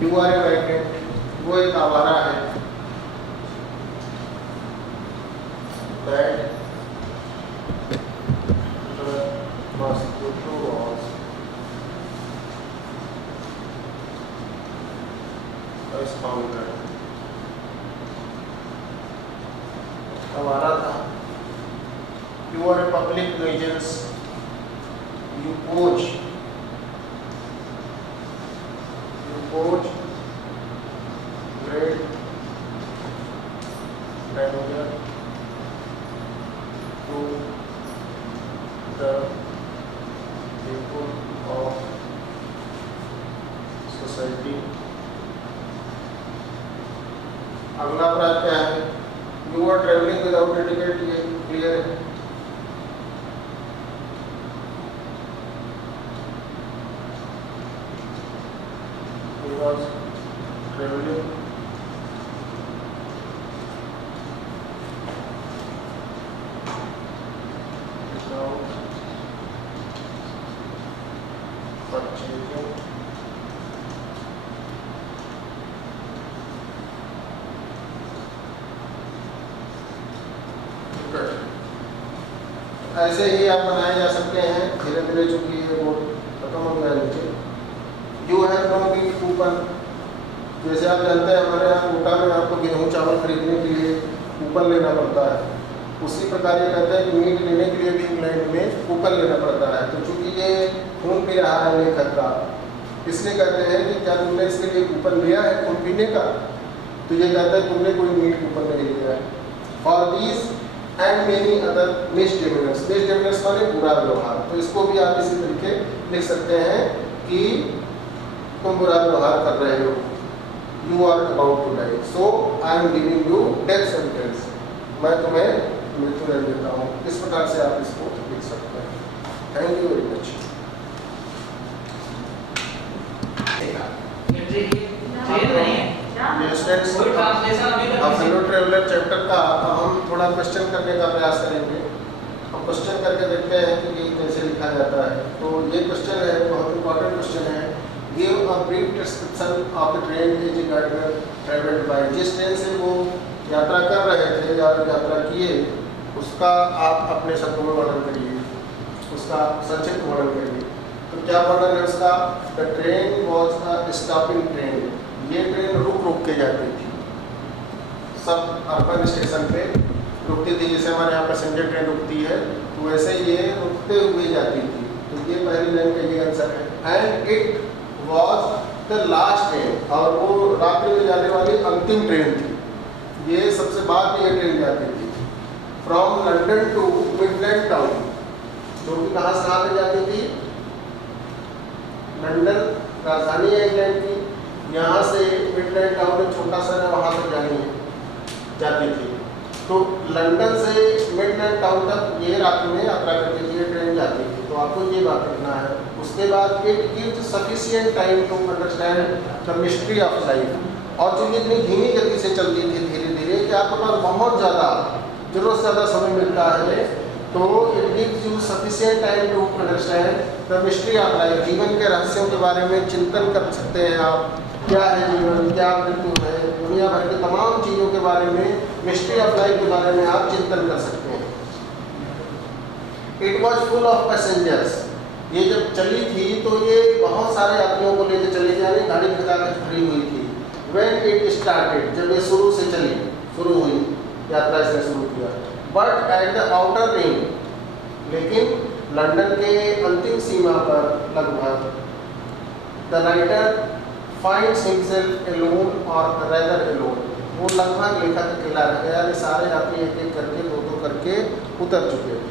यू आर ए वैकेंट, वो एक आवारा है। That the mosquito was a scoundrel, आवारा था। You are a public nuisance, you poach great danger to the people of society। अगला अपराध क्या है? You are traveling without a ticket, ये क्लियर है। He was traveling without ऐसे ही आप बनाए जा सकते हैं धीरे धीरे, चूंकि ये बोर्ड खत्म हो गया नीचे। You have no meat coupon, जैसे आप जानते हैं हमारे यहाँ कोटा में आपको गेहूँ चावल खरीदने के लिए कूपन लेना पड़ता है, उसी प्रकार ये कहते हैं कि मीट लेने के लिए भी इंग्लैंड में कूपन लेना पड़ता है। तो चूंकि ये खून पी रहा है लेखक का, इसलिए कहते हैं कि क्या तुमने इसके लिए कूपन लिया है खून पीने का, तो ये कहता है तुमने कोई मीट कूपन नहीं लिया है। For these and many other misdemeanours, misdemeanours माने बुरा व्यवहार, तो इसको भी आप इसी तरीके लिख सकते हैं कि तुम बुरा व्यवहार कर रहे हो, you are about to die, so I am giving you death sentence, मैं तुम्हें मृत्यु दंड देता हूँ। इस प्रकार से आप इसको लिख सकते हैं। Thank you very much. Fellow traveller chapter का हम थोड़ा क्वेश्चन करने का प्रयास करेंगे। हम क्वेश्चन करके देखते हैं कि ये कैसे लिखा जाता है। तो ये क्वेश्चन है, बहुत इंपॉर्टेंट क्वेश्चन है। Give a brief description of the train as guider travelled by, जिस ट्रेन से वो यात्रा कर रहे थे या यात्रा किए उसका आप अपने शब्दों में वर्णन करिए, उसका संक्षिप्त वर्णन करिए। तो क्या वर्णन है उसका? The train was a stopping train, ये ट्रेन रुक रुक के जाती थी, सब अर्बन स्टेशन पे रुकती थी, जैसे हमारे यहाँ पैसेंजर ट्रेन रुकती है तो वैसे ये रुकते हुए जाती थी। तो ये पहली लाइन का ये आंसर है। And it was the last train, और वो रात्रि में जाने वाली अंतिम ट्रेन थी, ये सबसे बाद में ये ट्रेन जाती थी। From London to Midland town, जो कि कहाँ से कहाँ पे जाती थी? लंदन राजधानी है इंग्लैंड की, यहाँ से मिडलैंड टाउन एक छोटा सा है वहाँ तक जाती थी। तो लंदन से मिडलैंड टाउन तक ये रात में यात्रा करती थी, ये ट्रेन जाती थी। तो आपको ये बात लिखना है। उसके बाद it gives sufficient time to understand the mystery of life, और जो ये इतनी धीमी गति से चलती थी धीरे धीरे कि आपके पास बहुत ज़्यादा जरूरत से ज़्यादा समय मिलता है, तो it gives you sufficient time to understand the mystery of life, जीवन के रहस्यों के बारे में चिंतन कर सकते हैं आप। क्या है जीवन, क्या मृत्यु है, दुनिया भर की तमाम चीज़ों के बारे में, मिस्ट्री ऑफ लाइफ के बारे में आप चिंतन कर सकते हैं। It was full of passengers, ये जब चली थी तो ये बहुत सारे यात्रियों को लेकर चले जाने गाड़ी खचाखच भरी हुई थी। When it started, जब ये शुरू हुई यात्रा इसने शुरू किया। But at the outer ring, लेकिन लंदन के अंतिम सीमा पर लगभग, the writer finds himself alone और रेदर एलोन, वो लगभग लेखक अकेला रह गया, यानी सारे यात्री एक एक करके दो करके उतर चुके थे।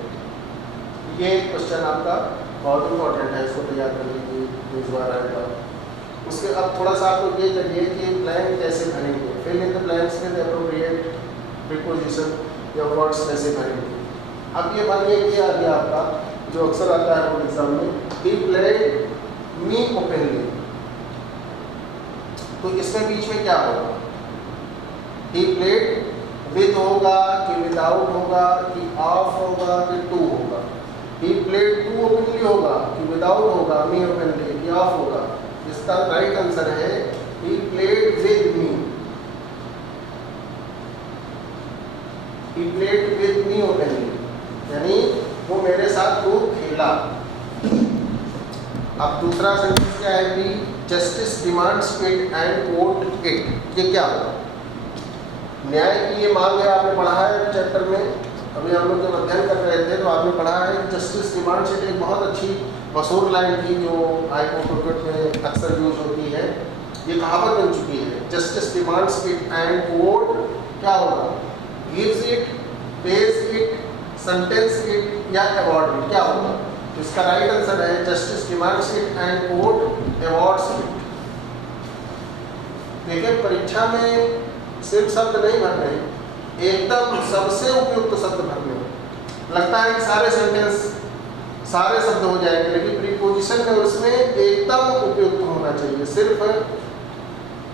ये क्वेश्चन आपका बहुत इंपॉर्टेंट है, इसको तैयार करने की भिजवा रहेगा। उसके अब थोड़ा सा आपको ये चाहिए कि ब्लैंक कैसे भरेंगे, फिल इन द ब्लैंक्स में एप्रोप्रिएट प्रीपोजिशन या वर्ड्स कैसे भरेंगे। अब ये मान लीजिए आ गया आपका जो अक्सर आता है बोर्ड एग्जाम में, ही प्लेड मी ओपनली, तो इसमें बीच में क्या होगा? ही प्लेड विद होगा कि विदाउट होगा कि ऑफ होगा कि टू होगा? ही प्लेड टू ओपनली होगा कि विदाउट होगा, मी ओपनली कि ऑफ होगा? इसका राइट आंसर है he played with me, he played with me openly, यानी वो मेरे साथ खूब खेला। अब दूसरा सेंटेंस क्या है कि justice demands it and court it, ये क्या होगा? न्याय की ये मांग है, आपने पढ़ा है चैप्टर में, अभी हम लोग जब अध्ययन कर रहे थे तो आपने पढ़ा है जस्टिस डिमांड्स इट, एक बहुत अच्छी मशहूर लाइन थी जो हाई कोर्ट में अक्सर यूज होती है, ये कहावत बन चुकी है। Justice demands it and court क्या होगा? Gives it, page it, sentence it या अवॉर्ड इट, क्या होगा? तो इसका राइट आंसर है justice demands it and court awards it. देखिए परीक्षा में सिर्फ शब्द नहीं भरने, एकदम सबसे उपयुक्त शब्द भरने। लगता है कि सारे सेंटेंस सारे शब्द हो जाएंगे, लेकिन प्रीपोजिशन में उसमें एकदम उपयुक्त होना चाहिए, सिर्फ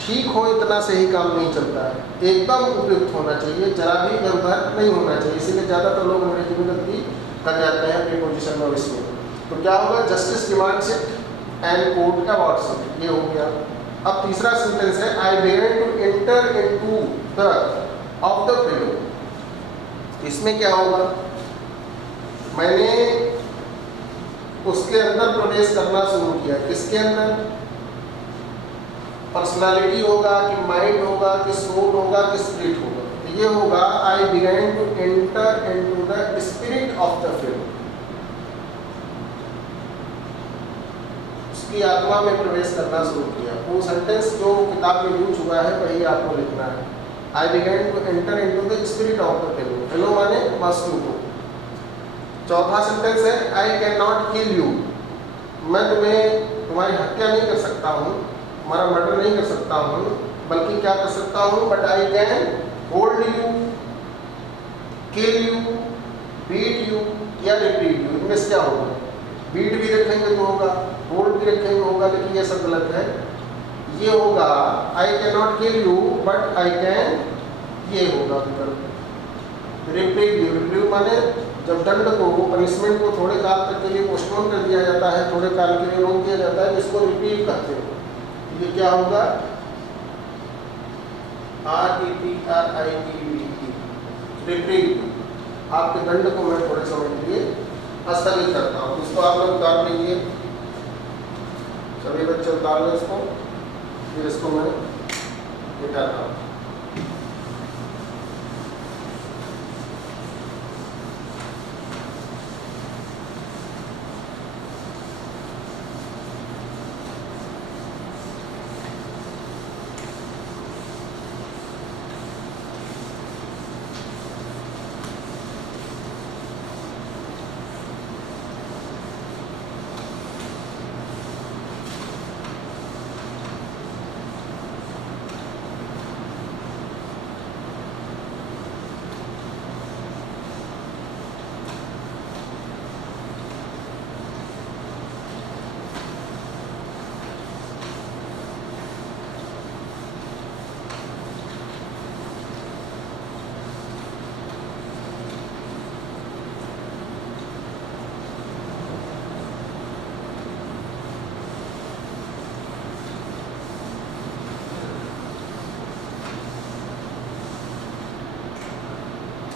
ठीक हो इतना से ही काम नहीं चलता है, एकदम उपयुक्त होना चाहिए, जरा भी इधर उधर नहीं होना चाहिए। इसीलिए ज़्यादातर लोग अंग्रेजी में गलती कर जाते हैं प्रीपोजिशन में इसमें। तो क्या होगा? Justice demands it and court awards it, ये हो गया। अब तीसरा सेंटेंस है I dare to enter into the of the fellow, इसमें क्या होगा? मैंने उसके अंदर प्रवेश करना शुरू किया। किसके अंदर? पर्सनालिटी होगा कि माइंड होगा कि सोल होगा कि स्पिरिट होगा? ये होगा I began to enter into the spirit of the film. उसकी आत्मा में प्रवेश करना शुरू किया। वो सेंटेंस जो किताब में यूज हुआ है वही आपको लिखना है। I began to enter into the spirit of the film. Fellow माने मस्टू को। चौथा सेंटेंस है I can not kill you. मैं तुम्हारी हत्या नहीं कर सकता हूँ, तुम्हारा मर्डर नहीं कर सकता हूँ, बल्कि क्या कर सकता हूँ? But I can hold you, kill you, beat you या रिट्रीव यू। इनमें से क्या होगा? बीट भी रखेंगे तो होगा, होल्ड भी रखेंगे होगा, लेकिन ये सब गलत है। ये होगा आई can not kill you but I can, ये होगा विकल्प। रिट्रीव यू, रिट्रीव माने जब दंड को, पनिशमेंट को थोड़े काल तक के लिए पोस्टपोन कर दिया जाता है, थोड़े काल के लिए रोक दिया जाता है, जिसको रिट्रीव कहते हैं। ये क्या होगा? RETRIEV, retrieve. आपके दंड को मैं थोड़े समय के लिए स्थगित करता हूँ। इसको आप लोग उतार लीजिए, सभी बच्चे उतार लो इसको, फिर इसको मैं मिटाता हूँ।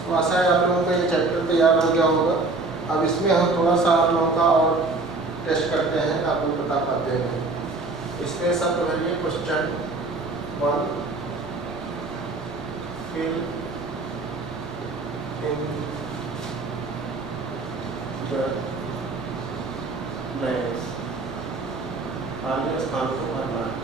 तो आशा है आप लोगों का ये चैप्टर तैयार हो गया होगा। अब इसमें हम थोड़ा सा आप लोगों का और टेस्ट करते हैं, आप लोग बता पाते हैं। इसमें सब भरिए question 1, fill in the blanks, खाली स्थान को भरना है।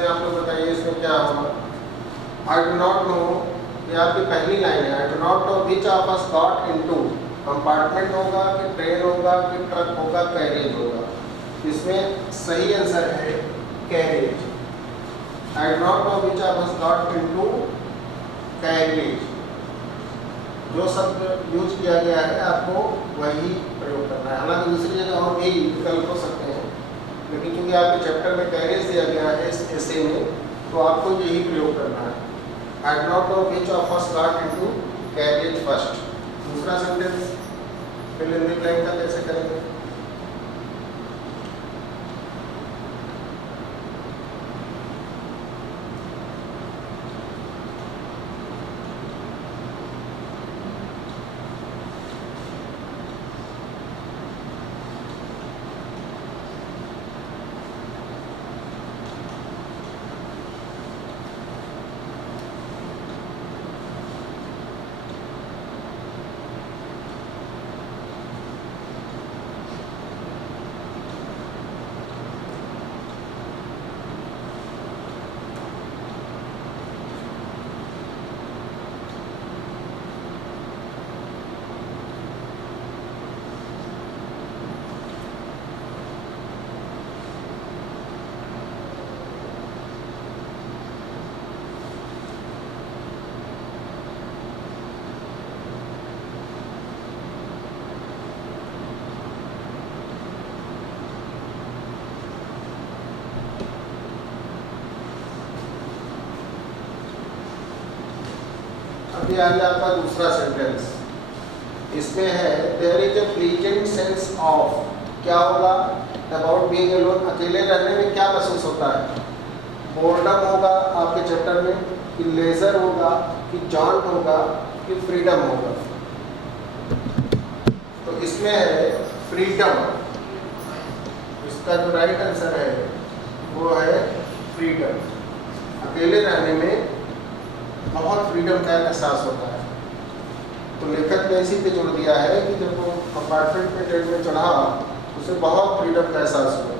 आप लोग बताइए इसमें क्या होगा? आई डू नॉट नो, ये आपकी पहली लाइन है। I do not know which of us got into, compartment होगा कि ट्रेन होगा कि ट्रक होगा, कैरेज होगा? इसमें सही आंसर है carriage. I do not know which of us got into carriage. जो शब्द यूज किया गया है आपको वही प्रयोग करना है। हालांकि दूसरी जगह और भी विकल्प हो सकते हैं, लेकिन क्योंकि आपके चैप्टर में कैरेज दिया गया है इस ऐसे में, तो आपको यही प्रयोग करना है। I do not know which of us got into carriage first. दूसरा sentence fill in the blank का कैसे करेंगे? अभी आ गया आपका दूसरा सेंटेंस। इसमें है there is a pleasant sense of, क्या होगा, अबाउट बीइंग अलोन, अकेले रहने में क्या महसूस होता है। बोर्डम होगा आपके चैप्टर में, कि लेजर होगा, कि जॉन्ट होगा, कि फ्रीडम होगा। तो इसमें है फ्रीडम, इसका जो राइट आंसर है वो है फ्रीडम। अकेले रहने में बहुत फ्रीडम का एहसास होता है। तो लेखक ने इसी पे जोड़ दिया है कि जब वो कंपार्टमेंट में ट्रेन में चढ़ा उसे बहुत फ्रीडम का एहसास हुआ।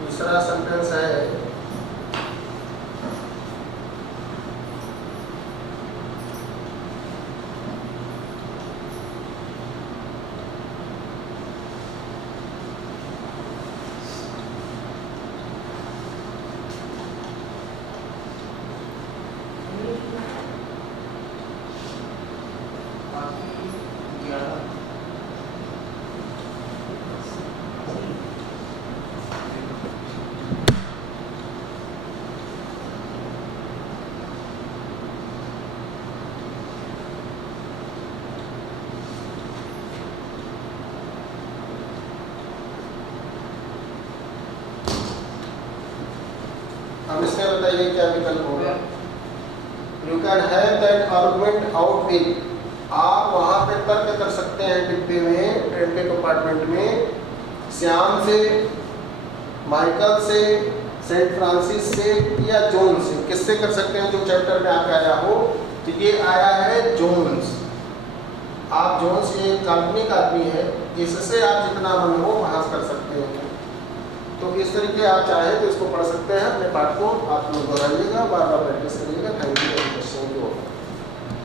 दूसरा सेंटेंस है अब इसमें बताइए क्या विकल्प होगा। You can have that argument out with, आप वहाँ पे तर्क कर सकते हैं डिब्बे में, ट्रेन के कंपार्टमेंट में, श्याम से, माइकल से, सेंट फ्रांसिस से या जोन से। किससे कर सकते हैं, जो चैप्टर में आपका आया हो। तो ये आया है जोन्स। आप जोन्स ये काल्पनिक आदमी है, इससे आप जितना मन हो वहाँ कर सकते हैं। तो इस तरीके आप चाहें तो इसको पढ़ सकते हैं। अपने पाठ को आप लोग दोहराइएगा, बार बार प्रैक्टिस करिएगा। Thank you.